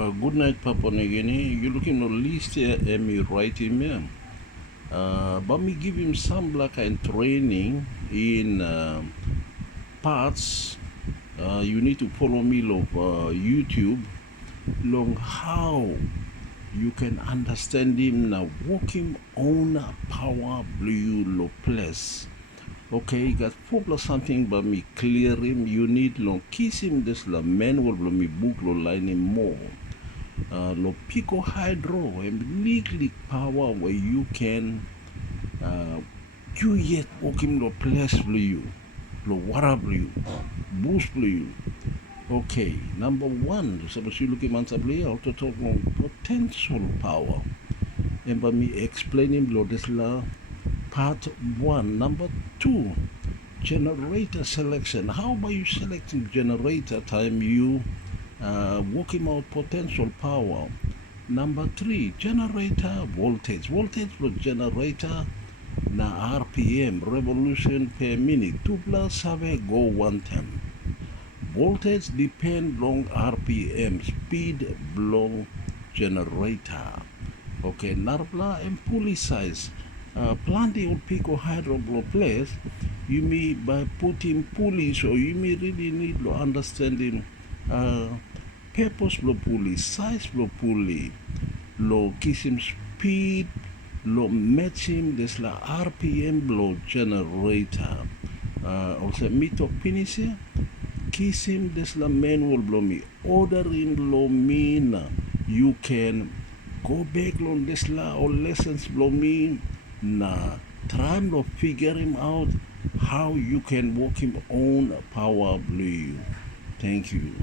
Good night, Papua New Guinea. You looking at list here and me writing me. But me give him some like and training in parts. You need to follow me on YouTube. Long how you can understand him now. Walk him on a power blue low place. Okay, got four plus something but me clear him. You need long kiss him this la manual me book lo line him more. Lo pico hydro and leak power where you can you yet walking lo place for you lo water for you boost for you. Okay, number one, suppose you looking at how to talk on potential power. And by me explaining lo this la part one. Number two, generator selection. How about you selecting generator time you working out potential power? Number three, generator voltage. Voltage for generator na RPM, revolution per minute. 2 plus have go 110. Voltage depend on RPM, speed belong generator. Okay, Narbla and pulley size. Plenty of pico hydro blow place, you may by putting pulleys or you may really need to understanding purpose blow pulley, size blow pulley, lo kissing speed, lo matching this la RPM blow generator. Also meet of finish here, kissing this la manual blow me, ordering blow mean you can go back on this la or lessons blow me na trying to figure him out how you can work him on power blue. Thank you.